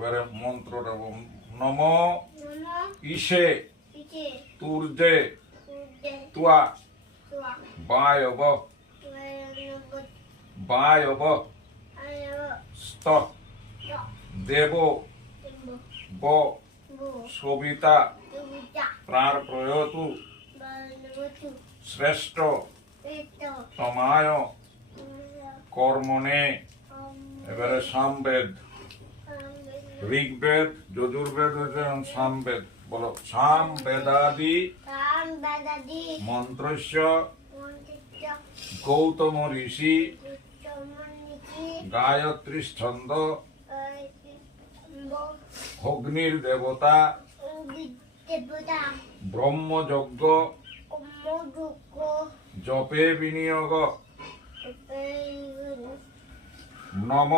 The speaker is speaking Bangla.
এবারে মন্ত্রটা নম ঈশে তুর্যে তুয়া বায়ব বায়ব স্ত দেব ব সবিতা প্রাণ প্রয়তু শ্রেষ্ঠ তমায় কর্মণে। এবারে সামবেদ, ঋগ্বেদ, যজুর্বেদ হচ্ছে সামবেদ। বলো সাম বেদাদি মন্ত্রস্য গৌতম ঋষি গায়ত্রী ছন্দ অগ্নির দেবতা ব্রহ্মযজ্ঞ জপে বিনিয়োগ। নম